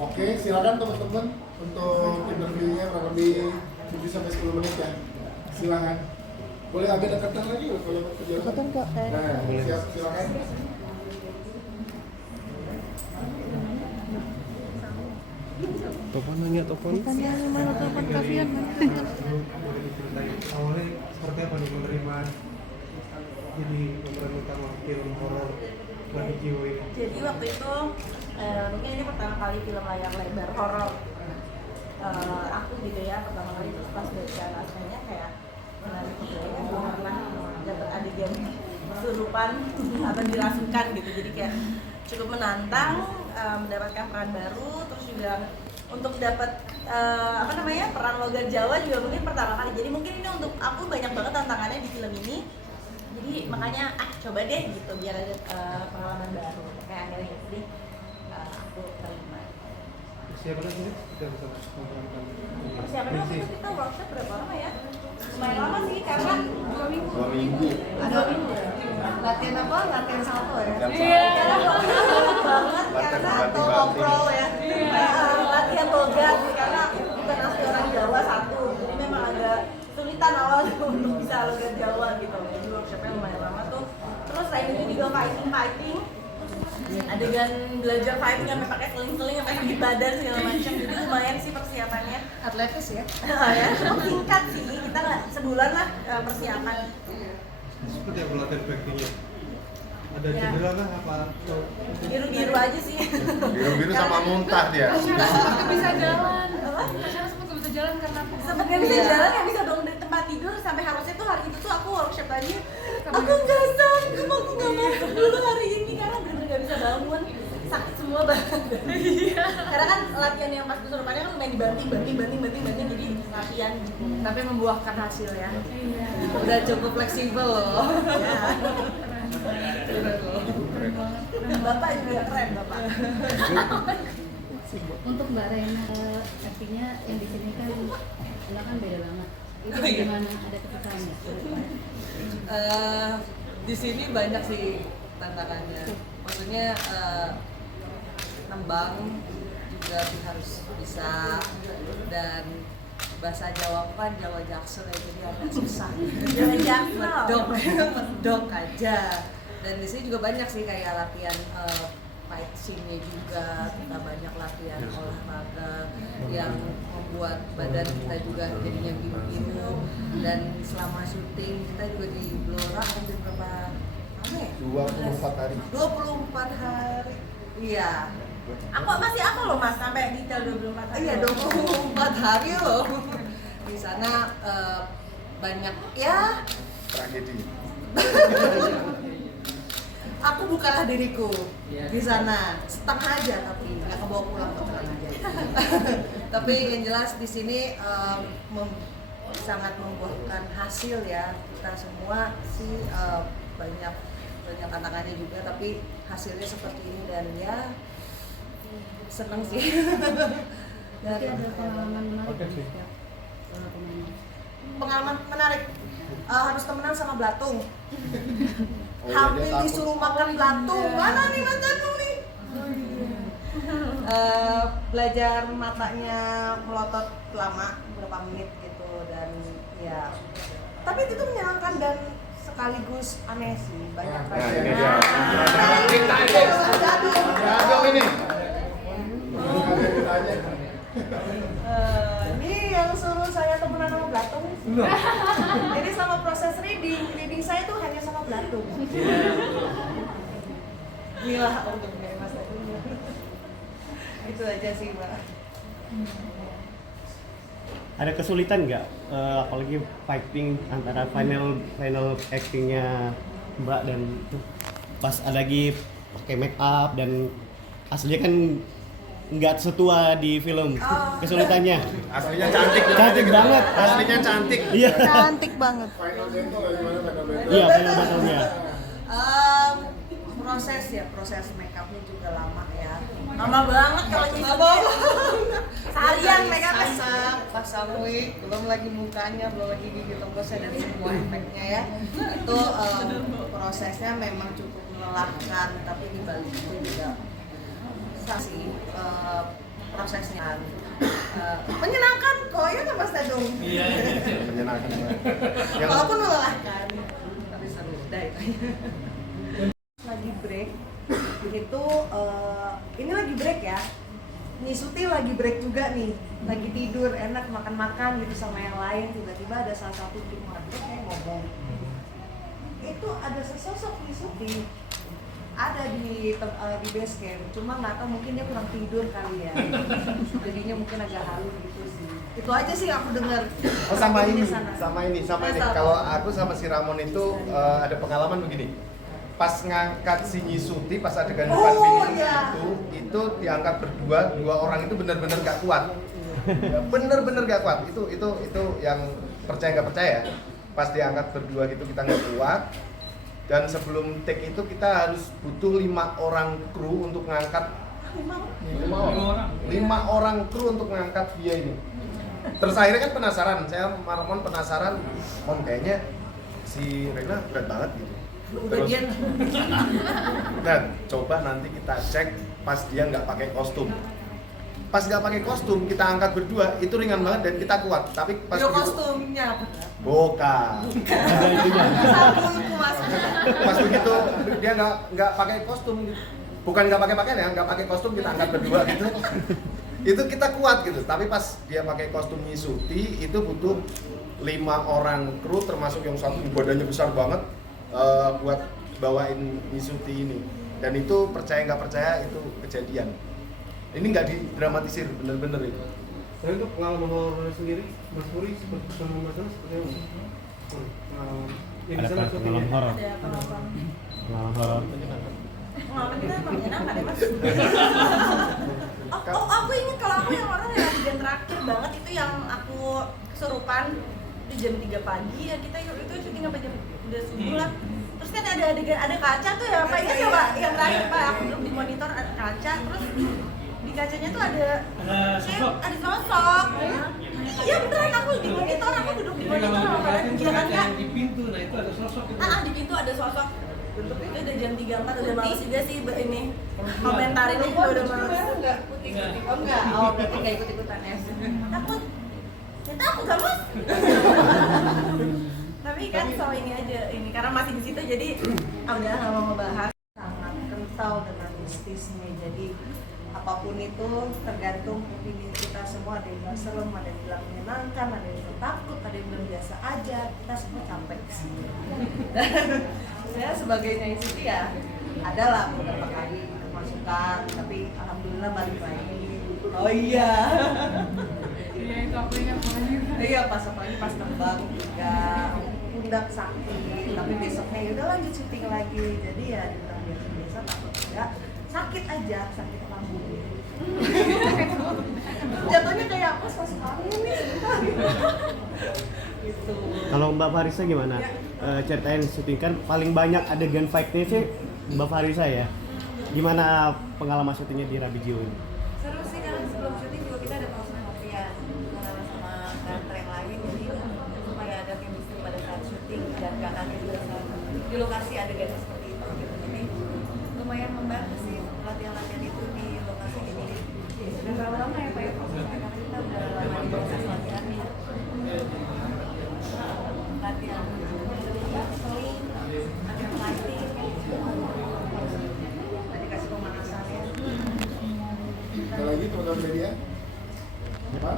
Oke, silakan teman-teman untuk interviewnya kurang lebih 7-10 menit ya. Silakan. Boleh agak deketan lagi kalau Deketan kok. Nah, siap, silakan. Topan nanya, Topan. Tanya mana telepon kasihan man. Boleh diceritain awalnya seperti apa nih menerima jadi pemeran utama film horor Bani Jiwo ini? Jadi waktu itu mungkin ini pertama kali film layar lebar horor aku gitu ya, pertama kali terus pas baca naskahnya kayak menarik gitu ya, belum pernah dapat adegan kesurupan atau dirasukan gitu, jadi kayak cukup menantang, mendapatkan peran baru, terus juga untuk dapat peran logat Jawa juga mungkin pertama kali, jadi mungkin ini untuk aku banyak banget tantangannya di film ini, jadi makanya coba deh gitu biar ada pengalaman baru, kayak akhirnya jadi aku terima. Persiapannya sendiri sudah bisa memperankan Persiapannya waktu itu kita workshop berapa lama ya? Lumayan lama sih, karena 2 minggu. 2 minggu. Ada minggu. Latihan apa? Latihan salto ya? Iya, banget karena atau ngobrol ya. Latihan logat karena aku bukan asli orang Jawa satu, jadi memang agak kesulitan awalnya untuk bisa logat Jawa gitu. Jadi workshopnya lumayan lama tuh. Terus selain itu juga fighting, adegan belajar fighting sampai pakai seling-seling sampai sakit badan segala macam, jadi lumayan sih persiapannya. Atletis ya? Ya, cukup singkat sih, kita nggak sebulan lah persiapan. seperti apa latihan fightingnya? Ada Ya. cedera kah apa? Biru-biru aja sih. Biru-biru sama muntah dia. Sempat bisa jalan. Apa? Asyara sempat bisa jalan karena Sempet nggak bisa jalan, nggak bisa bangun dari tempat tidur, sampai harusnya tuh hari itu tuh aku workshop lagi. Aku nggak sanggup, aku nggak masuk dulu hari ini karena bener-bener nggak bisa bangun, sakit semua banget. Karena kan latihan yang pas kesurupannya kan main banting, jadi latihan. tapi membuahkan hasil ya. Udah cukup fleksibel loh. Bapak juga keren, Bapak. Untuk Mbak Rena, artinya yang di sini kan enggak kan beda banget. Itu gimana, ada kesusahannya? Di sini banyak sih tantangannya. Maksudnya nembang juga harus bisa, dan bahasa Jawa kan Jawa Jaksel ya, jadi agak susah. Jawa Jaksel. Medok aja. Dan di sini juga banyak sih kayak latihan fight scene-nya juga, kita banyak latihan olahraga yang membuat badan kita juga jadinya biru-biru. Dan selama syuting kita juga di Blora hampir berapa lama ya? 24 hari. 24 hari. Iya. Aku loh Mas, sampai detail 24 hari. Iya, 24 hari loh. Di sana banyak ya. Tragedi. Aku bukanlah diriku di sana, setengah aja tapi nggak kebawa pulang kok, tenang aja. Tapi yang jelas di sini sangat membuahkan hasil ya. Kita semua sih banyak tantangannya juga, tapi hasilnya seperti ini dan ya seneng sih. Berarti ada pengalaman menarik Oke, kan sih. setiap pemain. Pengalaman menarik, harus temenan sama belatung. Oh, Hampir dia takut. disuruh makan belatung. Mana nih Mas Danung nih? Belajar matanya melotot lama berapa menit gitu, dan ya tapi itu menyenangkan dan sekaligus aneh sih, banyak Nah, ini dia. Jadul. Jadul ini. Ini yang suruh saya temenan sama belatung. Jadi selama proses reading saya tuh hanya sama belatung. Inilah untungnya Mas. Itu aja sih Mbak. Ada kesulitan nggak, apalagi fighting antara final actingnya Mbak dan itu pas ada lagi pakai make up dan aslinya kan nggak setua di film, kesulitannya. Aslinya cantik. Cantik banget. Aslinya cantik. Iya. Cantik banget. Final battle gimana final battle? Iya, final battle-nya. Proses make upnya juga lama ya. Lama banget kalau jadi seharian make up. Pasang wig, belum lagi mukanya, belum lagi gigi tembusnya dan semua efeknya ya. Itu prosesnya memang cukup melelahkan, tapi di balik itu juga sih prosesnya. Menyenangkan kok ya kan Mas Tadung? Iya. Menyenangkan banget. Walaupun melelahkan, tapi seru. Dah itu. Lagi break itu ini lagi break ya. Nisuti lagi break juga nih, lagi tidur enak makan-makan gitu sama yang lain, tiba-tiba ada salah satu tim market yang ngomong itu ada sesosok Nisuti ada di base camp, cuma nggak tahu mungkin dia kurang tidur kali ya, jadinya mungkin agak halu gitu sih. Itu aja sih aku dengar. Oh sama ini, Di sana. sama ini. Masa? Kalau aku sama si Ramon itu ada pengalaman begini. Pas ngangkat si Nisuti, pas adegan depan finish iya. itu diangkat berdua, dua orang itu benar-benar gak kuat. Bener-bener gak kuat. Itu yang percaya gak percaya. Pas diangkat berdua gitu kita nggak kuat. Dan sebelum take itu kita harus butuh 5 orang kru untuk ngangkat 5 orang kru untuk ngangkat dia ini. Terus akhirnya kan penasaran, saya Marmon penasaran, Mom kayaknya si Rena berat banget gitu. Terus, dan coba nanti kita cek pas dia nggak pakai kostum. Pas nggak pakai kostum kita angkat berdua itu ringan banget dan kita kuat. Tapi pas Yo begitu, kostumnya bukan. sabunku maksudnya. Pas begitu dia nggak pakai kostum, bukan nggak pakai pakaian ya, nggak pakai kostum kita angkat berdua gitu. Itu kita kuat gitu. Tapi pas dia pakai kostum Nisuti itu butuh 5 orang kru termasuk yang satu badannya besar banget. Buat bawain Nisuti ini, dan itu percaya nggak percaya itu kejadian. Ini nggak didramatisir, bener-bener itu. Tapi untuk pengalaman horor sendiri, Mas Puri seperti sama Mas Nas seperti apa? Yang Ada bisa Mas pengalaman horor. Ada pengalaman. Pengalaman horor. Pengalaman kita emang menyenangkan ya Mas. Aku ingat kalau aku yang orang yang adegan terakhir banget itu yang aku kesurupan di jam 3 pagi ya, kita itu syuting sampai jam udah subuh lah. Terus kan ada adegan, ada kaca tuh ya Pak, itu ya Pak, yang terakhir Pak, aku duduk di monitor ada kaca, terus di kacanya tuh ada sosok. Iya beneran, aku di monitor, aku duduk di monitor sama Pak, gila kan Kak? Di pintu, nah itu ada sosok itu. Di pintu ada sosok. Itu udah jam 3-4, udah males juga sih ini komentarin ini udah males. Oh enggak, oh berarti nggak ikut-ikutan ya. Takut. Kita aku gak Mas. Tapi kan soal ini aja, ini karena masih di situ jadi udah nggak mau ngebahas. Sangat kental dengan mistisnya, jadi apapun itu tergantung opini kita semua. Ada yang bilang serem, ada yang bilang menyenangkan, ada yang bilang takut, ada yang bilang biasa aja. Kita semua capek sih. Saya sebagai Nisuti ya adalah beberapa kali kemasukan, tapi alhamdulillah balik lagi. Oh iya. Iya itu aku ingat banget. Iya pas apalagi pas nembang juga pundak sakit, tapi besoknya ya udah lanjut syuting lagi. Jadi ya dibilang biasa takut enggak, sakit aja, sakit lambung. Jatuhnya kayak apa masuk angin nih gitu. Kalau Mbak Farisa gimana? Ceritain syuting kan paling banyak adegan fight-nya sih Mbak Farisa ya. Gimana pengalaman syutingnya di Rabi Jiwo ini? Seru sih karena sebelum syuting juga kita ada ngobrol-ngobrol sama karakter yang lain, jadi supaya ada chemistry pada saat syuting dan gak kaget juga saat di lokasi adegan seperti itu gitu. Jadi lumayan membantu sih latihan-latihan itu di lokasi ini. Dan berapa lama ya Pak ya karena kita udah lama di proses latihannya. Latihan seling, latihan lighting, Tadi kasih pemanasan ya. Ada lagi teman-teman media? Apa?